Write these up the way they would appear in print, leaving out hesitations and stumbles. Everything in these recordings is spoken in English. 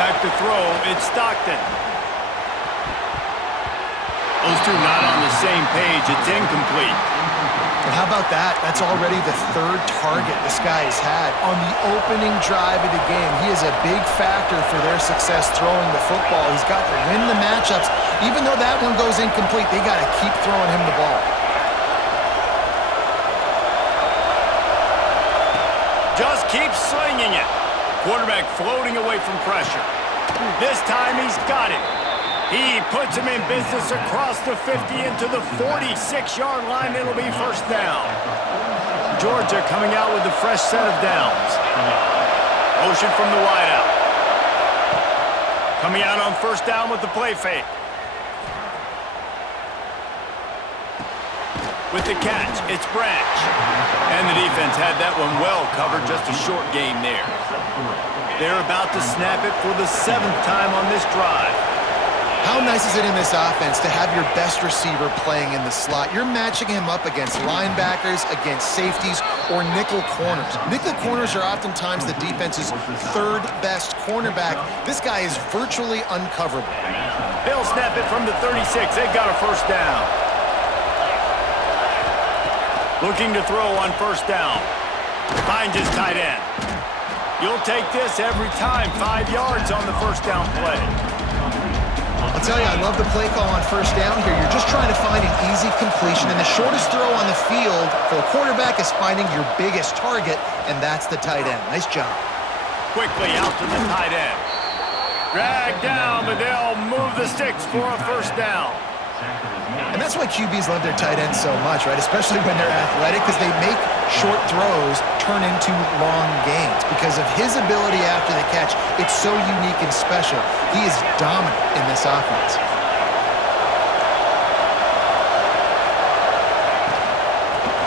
Back to throw, it's Stockton. Those two not on the same page. It's incomplete. And how about that? That's already the third target this guy has had on the opening drive of the game. He is a big factor for their success throwing the football. He's got to win the matchups. Even though that one goes incomplete, they got to keep throwing him the ball. Just keep slinging it. Quarterback floating away from pressure. This time he's got it. He puts him in business across the 50 into the 46-yard line. It'll be first down. Georgia coming out with a fresh set of downs. Motion from the wideout. Coming out on first down with the play fake. With the catch, it's Branch. And the defense had that one well covered, just a short gain there. They're about to snap it for the 7th time on this drive. How nice is it in this offense to have your best receiver playing in the slot? You're matching him up against linebackers, against safeties, or nickel corners. Nickel corners are oftentimes the defense's third best cornerback. This guy is virtually uncoverable. They'll snap it from the 36. They've got a first down. Looking to throw on first down. Finds his tight end. You'll take this every time. 5 yards on the first down play. I'll tell you, I love the play call on first down here. You're just trying to find an easy completion, and the shortest throw on the field for a quarterback is finding your biggest target, and that's the tight end. Nice job. Quickly out to the tight end. Dragged down, but they'll move the sticks for a first down. And that's why QBs love their tight ends so much, right? Especially when they're athletic, because they make short throws turn into long gains. Because of his ability after the catch, it's so unique and special. He is dominant in this offense.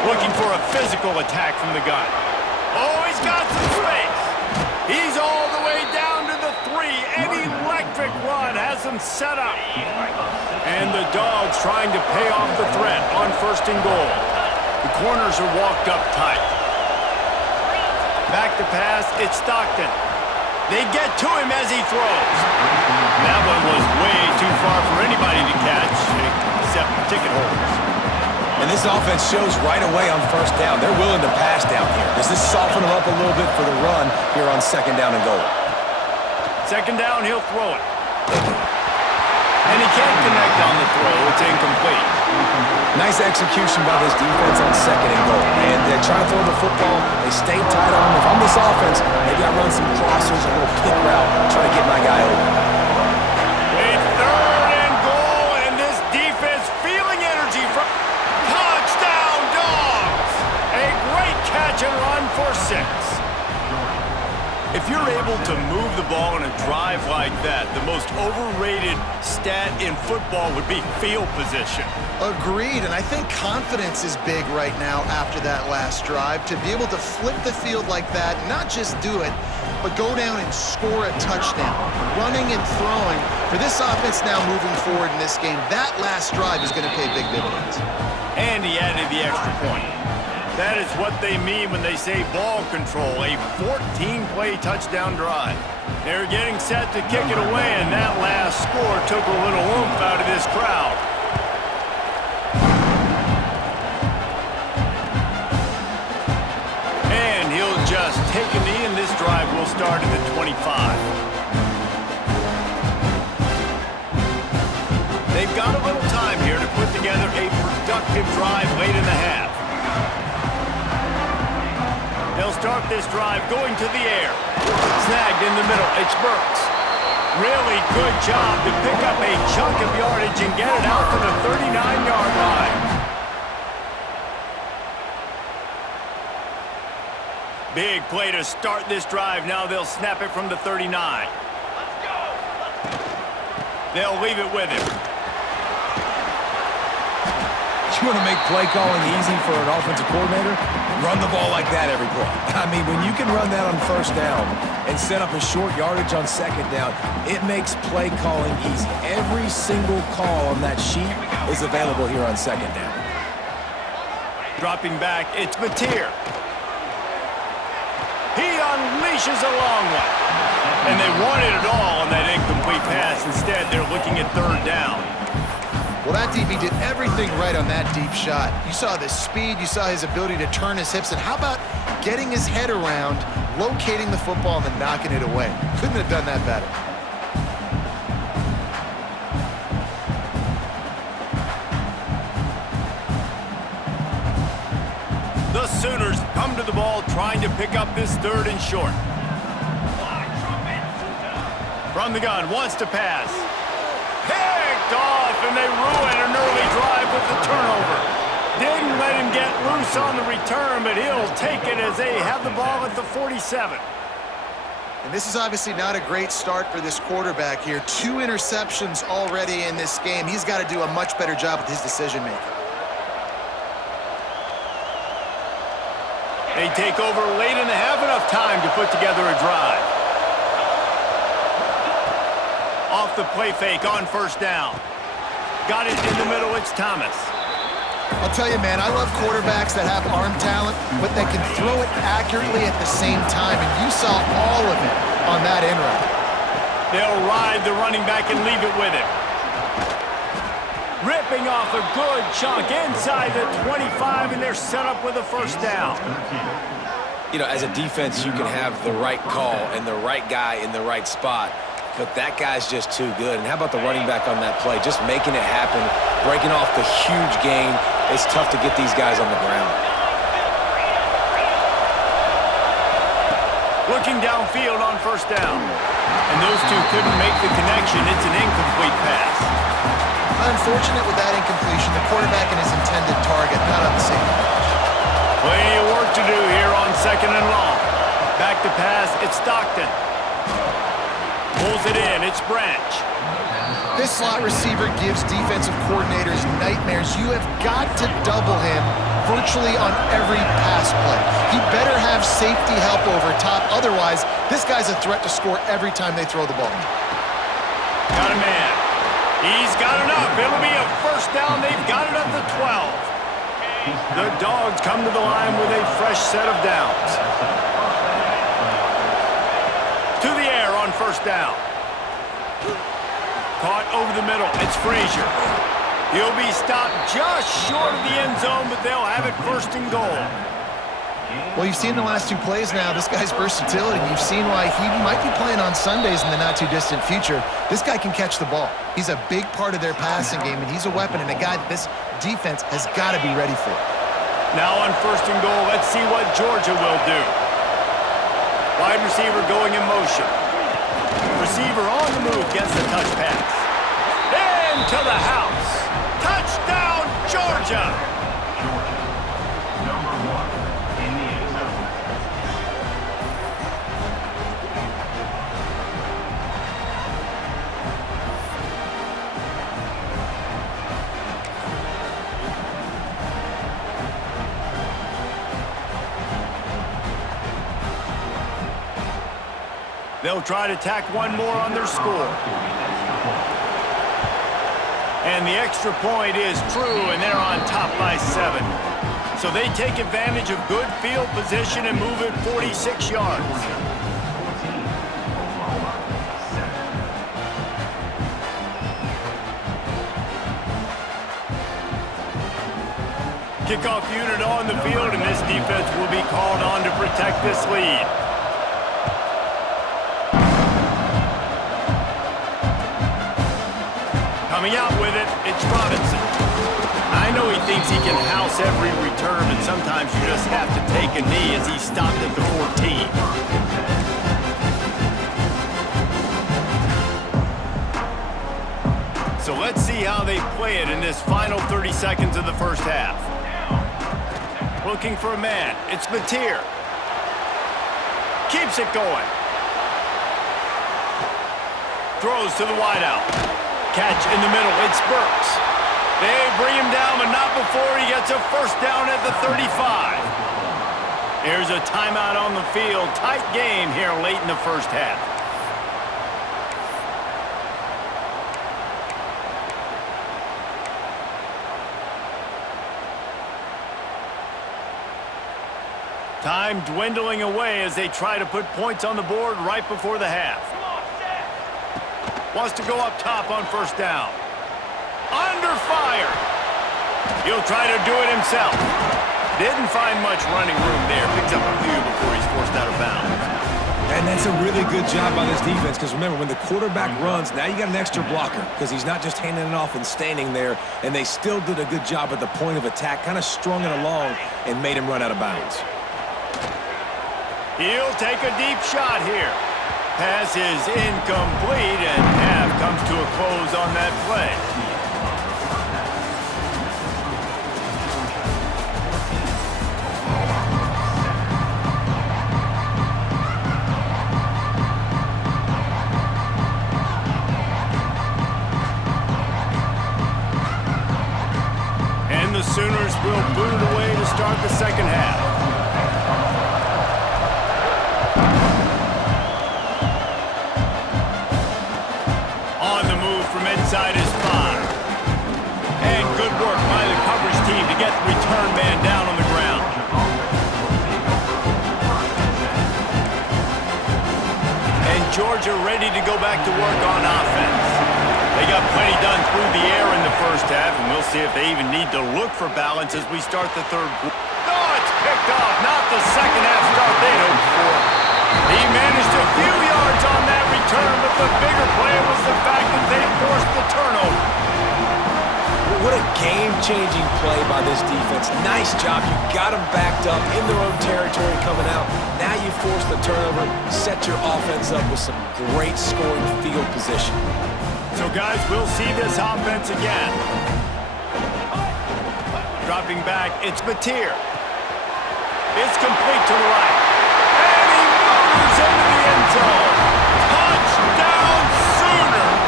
Looking for a physical attack from the gun. Oh, he's got some space. He's all the way down to the 3. An electric run has him set up. And the Dogs trying to pay off the threat on first and goal. The corners are walked up tight. Back to pass, it's Stockton. They get to him as he throws. That one was way too far for anybody to catch, except ticket holders. And this offense shows right away on first down. They're willing to pass down here. Does this soften them up a little bit for the run here on second down and goal? Second down, he'll throw it. And he can't connect on the throw. It's incomplete. Nice execution by this defense on second and goal. And they try to throw the football. They stay tight on him. If I'm this offense, maybe I run some crossers, a little kick route, try to get my guy over. A third and goal, and this defense feeling energy from touchdown Dogs. A great catch and run for 6. If you're able to move the ball in a drive like that, the most overrated stat in football would be field position. Agreed, and I think confidence is big right now after that last drive. To be able to flip the field like that, not just do it, but go down and score a touchdown. Running and throwing. For this offense now moving forward in this game, that last drive is going to pay big dividends. And he added the extra point. That is what they mean when they say ball control, a 14-play touchdown drive. They're getting set to kick it away, and that last score took a little oomph out of this crowd. And he'll just take a knee, and this drive will start at the 25. They've got a little time here to put together a productive drive late in the half. They'll start this drive going to the air. Snagged in the middle. It's Burks. Really good job to pick up a chunk of yardage and get it out to the 39-yard line. Big play to start this drive. Now they'll snap it from the 39. They'll leave it with him. You want to make play calling easy for an offensive coordinator? Run the ball like that every play. I mean, when you can run that on first down and set up a short yardage on second down, it makes play calling easy. Every single call on that sheet is available here on second down. Dropping back, it's Mateer. He unleashes a long one. And they wanted it all on that incomplete pass. Instead, they're looking at third down. Well, that DB did everything right on that deep shot. You saw the speed, you saw his ability to turn his hips, and how about getting his head around, locating the football, and then knocking it away? Couldn't have done that better. The Sooners come to the ball trying to pick up this third and short. From the gun, wants to pass. Picked off, and they ruin an early drive with the turnover. Didn't let him get loose on the return, but he'll take it as they have the ball at the 47. And this is obviously not a great start for this quarterback here. 2 interceptions already in this game. He's got to do a much better job with his decision-making. They take over late and have enough time to put together a drive. Off the play fake on first down. Got it in the middle, it's Thomas. I'll tell you, man, I love quarterbacks that have arm talent, but that can throw it accurately at the same time, and you saw all of it on that in route. They'll ride the running back and leave it with him. Ripping off a good chunk inside the 25, and they're set up with a first down. You know, as a defense, you can have the right call and the right guy in the right spot, but that guy's just too good. And how about the running back on that play? Just making it happen, breaking off the huge gain. It's tough to get these guys on the ground. Looking downfield on first down. And those two couldn't make the connection. It's an incomplete pass. Unfortunate with that incompletion. The quarterback and his intended target not on the same page. Plenty of work to do here on second and long. Back to pass, it's Stockton. Pulls it in, it's Branch. This slot receiver gives defensive coordinators nightmares. You have got to double him virtually on every pass play. He better have safety help over top. Otherwise, this guy's a threat to score every time they throw the ball. Got a man. He's got enough. It'll be a first down. They've got it at the 12. The Dogs come to the line with a fresh set of downs. To the air on first down. Caught over the middle. It's Frazier. He'll be stopped just short of the end zone, but they'll have it first and goal. Well, you've seen the last 2 plays now. This guy's versatility. You've seen why he might be playing on Sundays in the not-too-distant future. This guy can catch the ball. He's a big part of their passing game, and he's a weapon and a guy that this defense has got to be ready for. Now on first and goal, let's see what Georgia will do. Wide receiver going in motion. Receiver on the move gets the touch pass. Into the house. Touchdown, Georgia! They'll try to tack one more on their score. And the extra point is true, and they're on top by 7. So they take advantage of good field position and move it 46 yards. Kickoff unit on the field, and this defense will be called on to protect this lead. Coming out with it, it's Robinson. I know he thinks he can house every return, but sometimes you just have to take a knee as he stopped at the 14. So let's see how they play it in this final 30 seconds of the first half. Looking for a man, it's Mateer. Keeps it going. Throws to the wideout. Catch in the middle, it's Burks. They bring him down, but not before he gets a first down at the 35. Here's a timeout on the field. Tight game here late in the first half. Time dwindling away as they try to put points on the board right before the half. Wants to go up top on first down. Under fire. He'll try to do it himself. Didn't find much running room there. Picks up a few before he's forced out of bounds. And that's a really good job by this defense because remember, when the quarterback runs, now you got an extra blocker because he's not just handing it off and standing there, and they still did a good job at the point of attack, kind of strung it along and made him run out of bounds. He'll take a deep shot here. Pass is incomplete, and half comes to a close on that play. And the Sooners will boot it away to start the second half. Inside his 5. And good work by the coverage team to get the return man down on the ground. And Georgia ready to go back to work on offense. They got plenty done through the air in the first half, and we'll see if they even need to look for balance as we start the third quarter. Oh, it's picked off. Not the second half start they'd hoped for. He managed a few yards on that return, but the bigger play was the fact that they forced the turnover. What a game-changing play by this defense. Nice job. You got them backed up in their own territory coming out. Now you force the turnover, set your offense up with some great scoring field position. So, guys, we'll see this offense again. Dropping back, it's Mateer. It's complete to the right. Into the end zone. Touchdown, Sooners!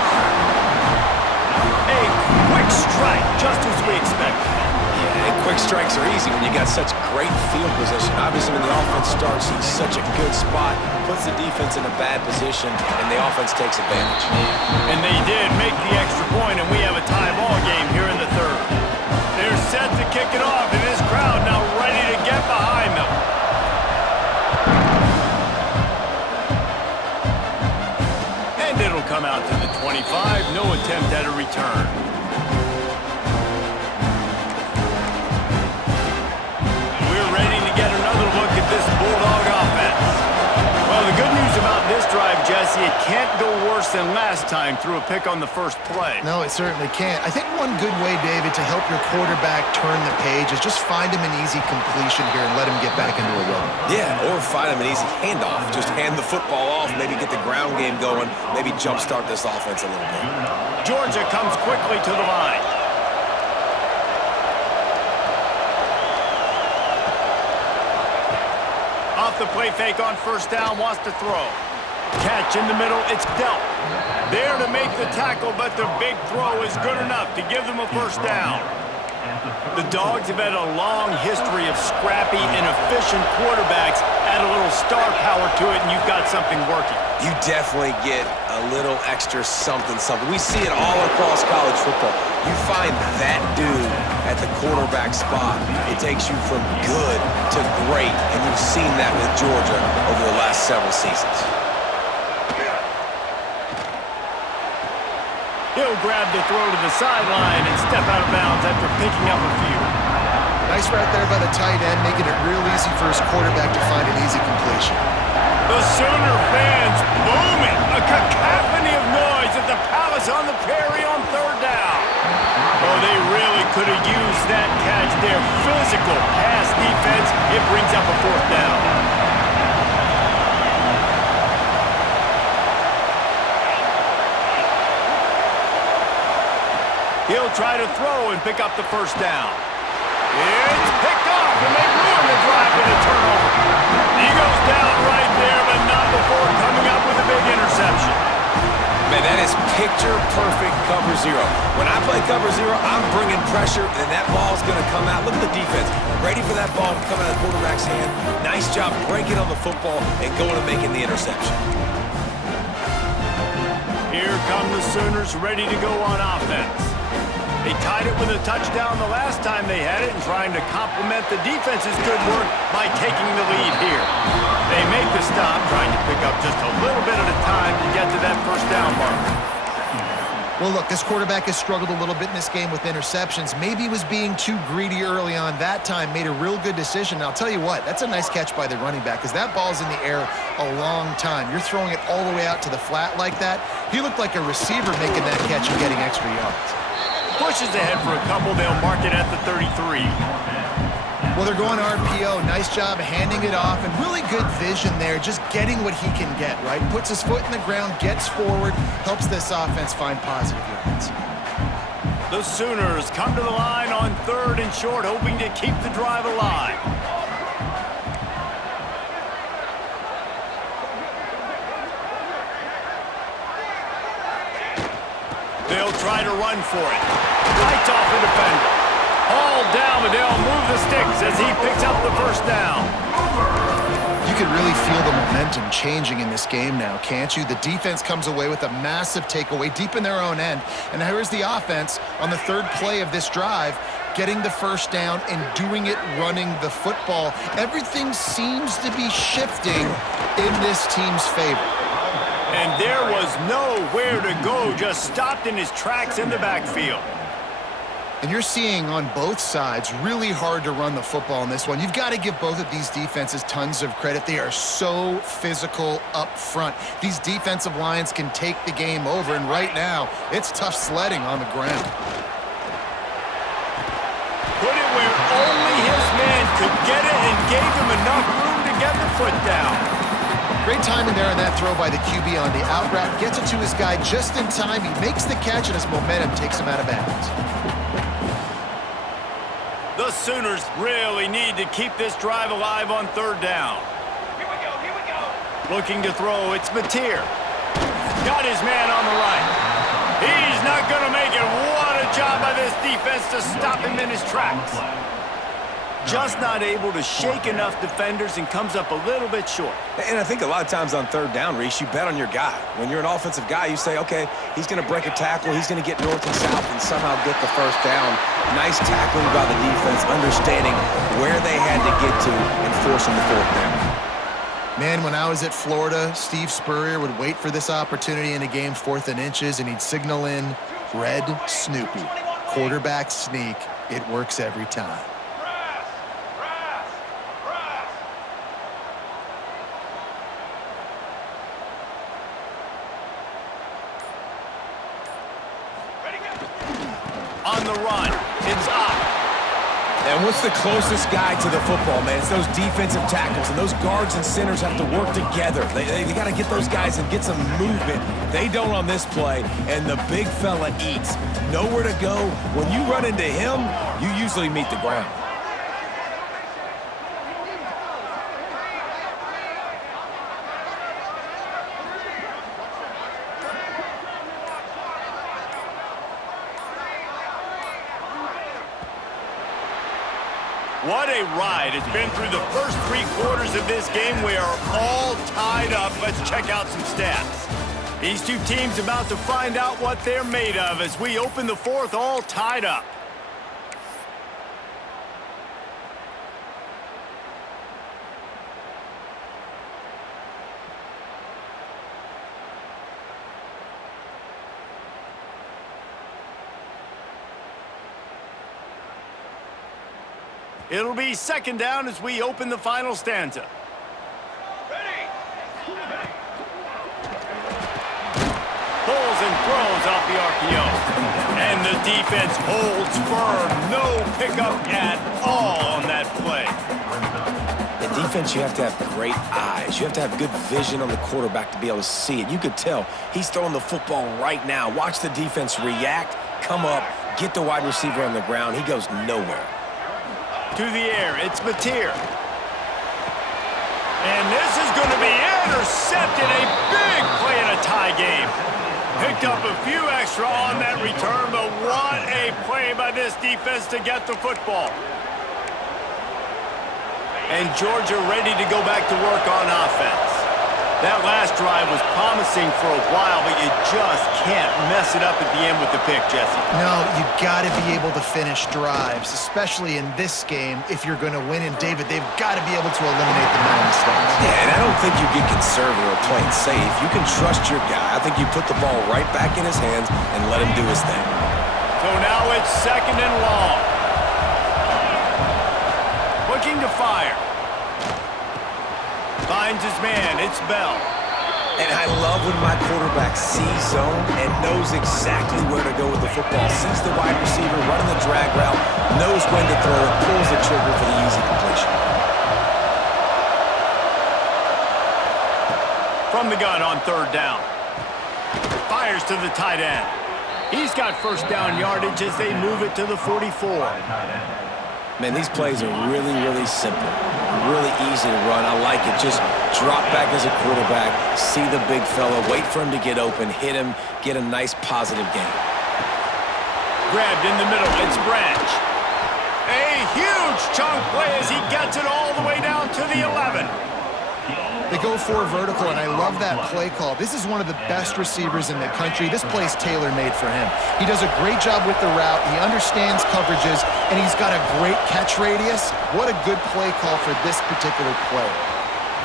A quick strike, just as we expected. Yeah, and quick strikes are easy when you got such great field position. Obviously, when the offense starts in such a good spot, puts the defense in a bad position, and the offense takes advantage. And they did make the extra point, and we have a tie ball game here in the third. They're set to kick it off, and this crowd now ready to get behind them. It'll come out to the 25, no attempt at a return. We're ready to get another look at this Bulldog offense. Well, the good news about this drive, Jesse, it can't go worse than last time through a pick on the first play. No, it certainly can't. I think one good way, David, to help your quarterback turn the page is just find him an easy completion here and let him get back into a rhythm. Yeah, or find him an easy handoff. Just hand the football off, maybe get the ground game going, maybe jumpstart this offense a little bit. Georgia comes quickly to the line. Off the play fake on first down, wants to throw. Catch in the middle, it's Delp. There to make the tackle, but the big throw is good enough to give them a first down. The Dogs have had a long history of scrappy and efficient quarterbacks. Add a little star power to it, and you've got something working. You definitely get a little extra something. We see it all across college football. You find that dude at the quarterback spot, it takes you from good to great, and you've seen that with Georgia over the last several seasons. He'll grab the throw to the sideline and step out of bounds after picking up a few. Nice route there by the tight end, making it real easy for his quarterback to find an easy completion. The Sooner fans booming. A cacophony of noise at the Palace on the Prairie on third down. Oh, they really could have used that catch there. Physical pass defense. It brings up a fourth down. He'll try to throw and pick up the first down. It's picked off, and they ruin the drive with a turnover. He goes down right there, but not before coming up with a big interception. Man, that is picture-perfect cover zero. When I play cover zero, I'm bringing pressure, and that ball's going to come out. Look at the defense. Ready for that ball to come out of the quarterback's hand. Nice job breaking on the football and going and making the interception. Here come the Sooners ready to go on offense. They tied it with a touchdown the last time they had it and trying to complement the defense's good work by taking the lead here. They make the stop, trying to pick up just a little bit at a time to get to that first down marker. Well, look, this quarterback has struggled a little bit in this game with interceptions. Maybe he was being too greedy early on. That time made a real good decision. Now, I'll tell you what, that's a nice catch by the running back because that ball's in the air a long time. You're throwing it all the way out to the flat like that. He looked like a receiver making that catch and getting extra yards. Pushes ahead for a couple. They'll mark it at the 33. Well, they're going RPO. Nice job handing it off, and really good vision there, just getting what he can get, right? Puts his foot in the ground, gets forward, helps this offense find positive yards. The Sooners come to the line on 3rd and short, hoping to keep the drive alive. They'll try to run for it. Lights off the defender. All down, but they'll move the sticks as he picks up the first down. You can really feel the momentum changing in this game now, can't you? The defense comes away with a massive takeaway deep in their own end. And here's the offense on the 3rd play of this drive, getting the first down and doing it running the football. Everything seems to be shifting in this team's favor. And there was nowhere to go, just stopped in his tracks in the backfield. And you're seeing on both sides really hard to run the football in this one. You've got to give both of these defenses tons of credit. They are so physical up front. These defensive lines can take the game over, and right now, it's tough sledding on the ground. Put it where only his man could get it and gave him enough room to get the foot down. Great timing there on that throw by the QB on the out route. Gets it to his guy just in time. He makes the catch, and his momentum takes him out of bounds. The Sooners really need to keep this drive alive on 3rd down. Here we go. Looking to throw, it's Mateer. Got his man on the right. He's not going to make it. What a job by this defense to stop him in his tracks. Just not able to shake enough defenders and comes up a little bit short. And I think a lot of times on 3rd down, Reese, you bet on your guy. When you're an offensive guy, you say, okay, he's going to break a tackle, he's going to get north and south and somehow get the first down. Nice tackling by the defense, understanding where they had to get to and forcing the 4th down. Man, when I was at Florida, Steve Spurrier would wait for this opportunity in a game 4th and inches, and he'd signal in Red Snoopy. Quarterback sneak. It works every time. On the run, it's up. And what's the closest guy to the football, man? It's those defensive tackles, and those guards and centers have to work together. They got to get those guys and get some movement. They don't on this play, and the big fella eats. Nowhere to go. When you run into him, you usually meet the ground. What a ride. It's been through the first 3 quarters of this game. We are all tied up. Let's check out some stats. These two teams about to find out what they're made of as we open the 4th all tied up. It'll be 2nd down as we open the final stanza. Ready. Pulls and throws off the RPO. And the defense holds firm. No pickup at all on that play. In defense, you have to have great eyes. You have to have good vision on the quarterback to be able to see it. You could tell he's throwing the football right now. Watch the defense react, come up, get the wide receiver on the ground. He goes nowhere. To the air, it's Mateer. And this is going to be intercepted. A big play in a tie game. Picked up a few extra on that return, but what a play by this defense to get the football. And Georgia ready to go back to work on offense. That last drive was promising for a while, but you just can't mess it up at the end with the pick, Jesse. No, you got to be able to finish drives, especially in this game if you're going to win. And, David, they've got to be able to eliminate the mental mistakes. Yeah, and I don't think you get conservative or playing safe. You can trust your guy. I think you put the ball right back in his hands and let him do his thing. So now it's 2nd and long. Looking to fire. Finds his man. It's Bell. And I love when my quarterback sees zone and knows exactly where to go with the football. Sees the wide receiver running the drag route, knows when to throw it, pulls the trigger for the easy completion. From the gun on 3rd down. Fires to the tight end. He's got 1st down yardage as they move it to the 44. Man, these plays are really, really simple. Really easy to run. I like it. Just drop back as a quarterback, see the big fella, wait for him to get open, hit him, get a nice positive gain. Grabbed in the middle. It's Branch. A huge chunk play as he gets it all the way down to the 11. They go for vertical, and I love that play call. This is one of the best receivers in the country. This play's tailor-made for him. He does a great job with the route. He understands coverages, and he's got a great catch radius. What a good play call for this particular play.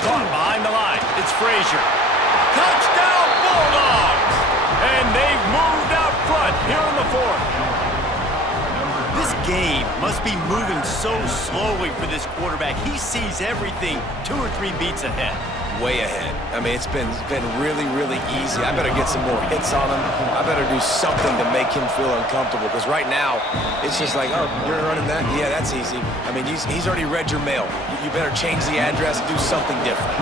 Caught behind the line. It's Frazier. Touchdown, Bulldogs! And they've moved out front here in the 4th. This game must be moving so slowly for this quarterback. He sees everything 2 or 3 beats ahead. Way ahead. I mean, it's been really, really easy. I better get some more hits on him. I better do something to make him feel uncomfortable, because right now, it's just like, oh, you're running that? Yeah, that's easy. I mean, he's already read your mail. You better change the address, do something different.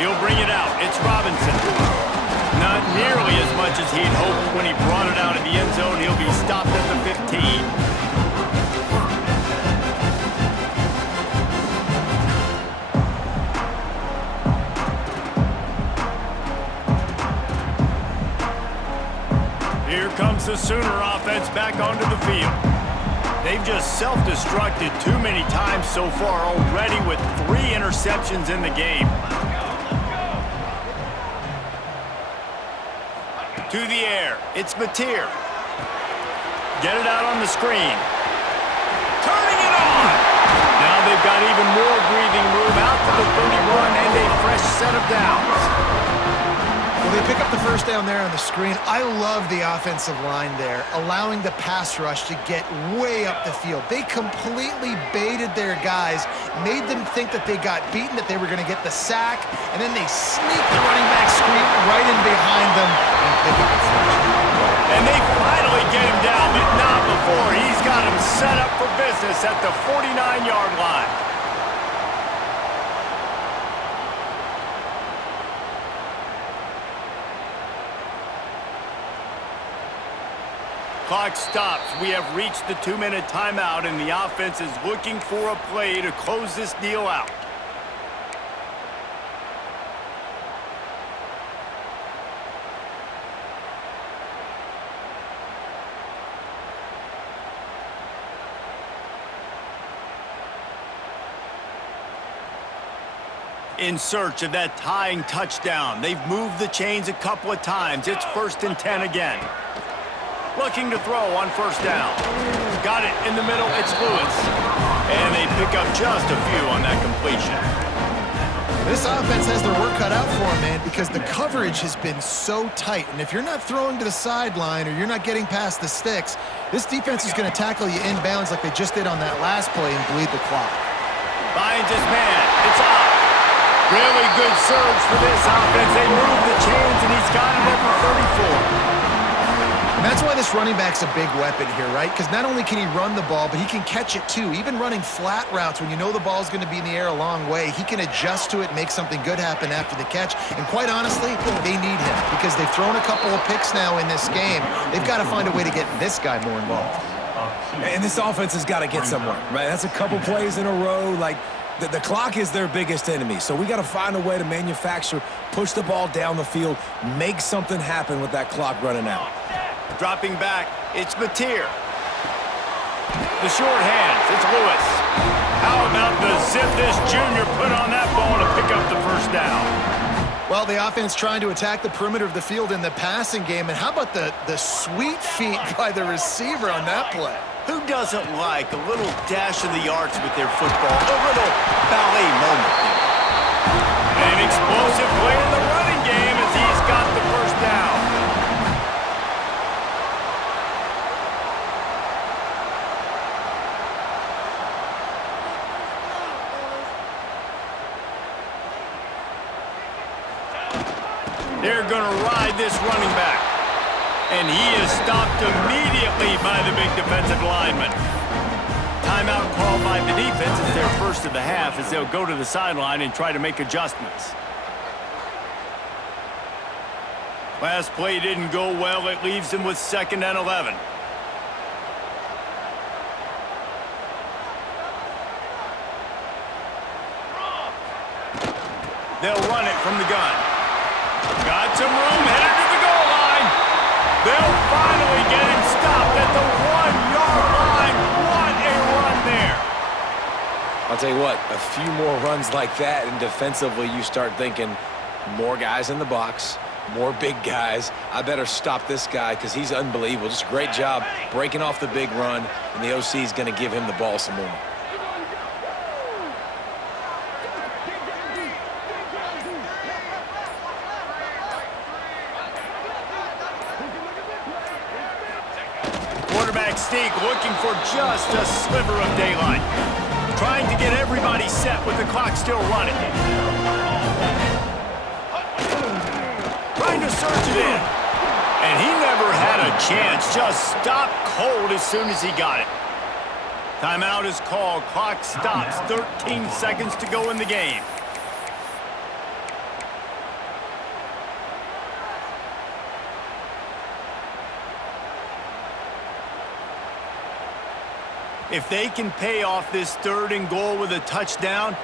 He'll bring it out. It's Robinson. Not nearly as much as he'd hoped when he brought it out of the end zone. He'll be stopped at the 15. Here comes the Sooner offense back onto the field. They've just self-destructed too many times so far already with 3 interceptions in the game. To the air, it's Mateer. Get it out on the screen. Turning it on! Now they've got even more breathing room out to the 31 and a fresh set of downs. Well, they pick up the 1st down there on the screen. I love the offensive line there, allowing the pass rush to get way up the field. They completely baited their guys, made them think that they got beaten, that they were going to get the sack, and then they sneak the running back screen right in behind them and pick up the first. And they finally get him down, but not before. He's got him set up for business at the 49-yard line. Clock stops. We have reached the 2-minute timeout, and the offense is looking for a play to close this deal out. In search of that tying touchdown. They've moved the chains a couple of times. It's 1st and 10 again. Looking to throw on 1st down. Got it in the middle. It's Lewis. And they pick up just a few on that completion. This offense has their work cut out for them, man, because the coverage has been so tight. And if you're not throwing to the sideline or you're not getting past the sticks, this defense is going to tackle you inbounds like they just did on that last play and bleed the clock. Finds his man. It's off. Really good surge for this offense. They move the chains, and he's got it at the 34. And that's why this running back's a big weapon here, right? Because not only can he run the ball, but he can catch it too. Even running flat routes when you know the ball's going to be in the air a long way, he can adjust to it, make something good happen after the catch. And quite honestly, they need him because they've thrown a couple of picks now in this game. They've got to find a way to get this guy more involved. And this offense has got to get somewhere, right? That's a couple plays in a row. Like, the clock is their biggest enemy, so we got to find a way to manufacture, push the ball down the field, make something happen with that clock running out. Dropping back, it's Mateer. The short hands. It's Lewis. How about the zip this junior put on that ball to pick up the first down? Well, the offense trying to attack the perimeter of the field in the passing game. And how about the sweet feet by the receiver on that play? Who doesn't like a little dash of the arts with their football? A little ballet moment. An explosive play in the running game as he's got the first down. They're going to ride this running back. And he is stopped immediately by the big defensive lineman. Timeout called by the defense. It's their first of the half as they'll go to the sideline and try to make adjustments. Last play didn't go well. It leaves them with 2nd and 11. They'll run it from the gun. Got some room, headed to the goal line. They'll finally get him stopped at the 1-yard line. What a run there. I'll tell you what, a few more runs like that, and defensively you start thinking more guys in the box, more big guys. I better stop this guy because he's unbelievable. Just a great job breaking off the big run, and the OC is going to give him the ball some more. Quarterback sneak looking for just a sliver of daylight. Trying to get everybody set with the clock still running. Trying to surge it in. And he never had a chance. Just stopped cold as soon as he got it. Timeout is called. Clock stops. 13 seconds to go in the game. If they can pay off this 3rd and goal with a touchdown,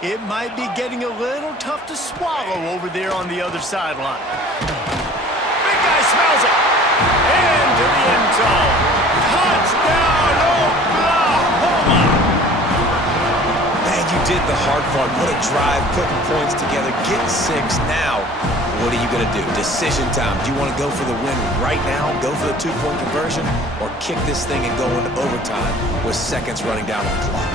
it might be getting a little tough to swallow over there on the other sideline. Big guy smells it. Into the end zone. Touchdown, Oklahoma! Man, you did the hard part. What a drive, putting points together, getting 6 now. What are you going to do? Decision time. Do you want to go for the win right now, go for the 2-point conversion, or kick this thing and go into overtime with seconds running down on the clock?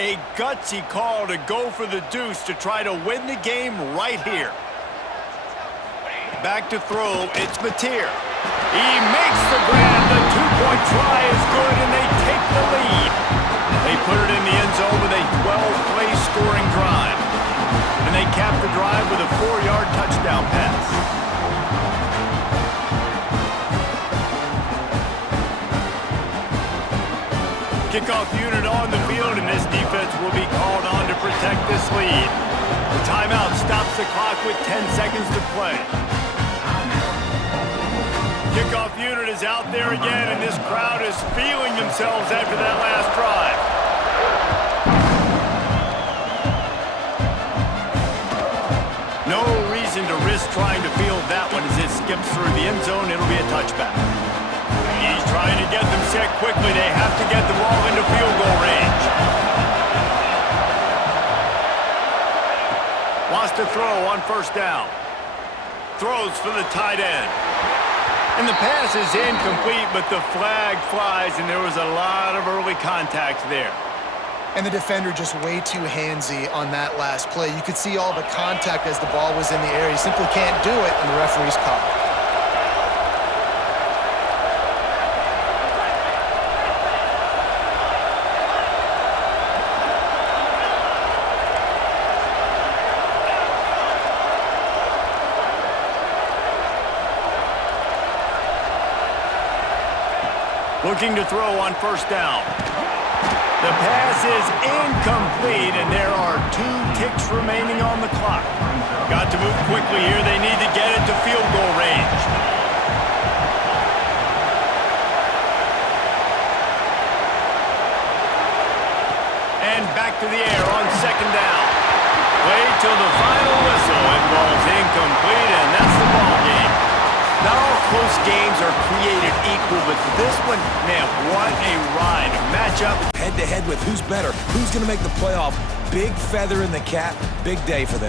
A gutsy call to go for the deuce to try to win the game right here. Back to throw, it's Mateer. He makes the grab. The 2-point try is good, and they take the lead. They put it in the end zone with a 12-play scoring drive. And they cap the drive with a 4-yard touchdown pass. Kickoff unit on the field, and this defense will be called on to protect this lead. The timeout stops the clock with 10 seconds to play. Kickoff unit is out there again, and this crowd is feeling themselves after that last drive. No reason to risk trying to field that one as it skips through the end zone. It'll be a touchback. He's trying to get them set quickly. They have to get the ball into field goal range. Wants to throw on 1st down. Throws for the tight end. And the pass is incomplete, but the flag flies, and there was a lot of early contact there. And the defender just way too handsy on that last play. You could see all the contact as the ball was in the air. He simply can't do it, and the referee's caught it. Looking to throw on 1st down. The pass is incomplete, and there are 2 ticks remaining on the clock. Got to move quickly here. They need to get it to field goal range. And back to the air on 2nd down. Played till the final whistle. It falls incomplete, and that's the ball game. Not all close games are created equal, but this one, man, what a ride. Match up Head-to-head with who's better, who's going to make the playoff. Big feather in the cap, big day for them.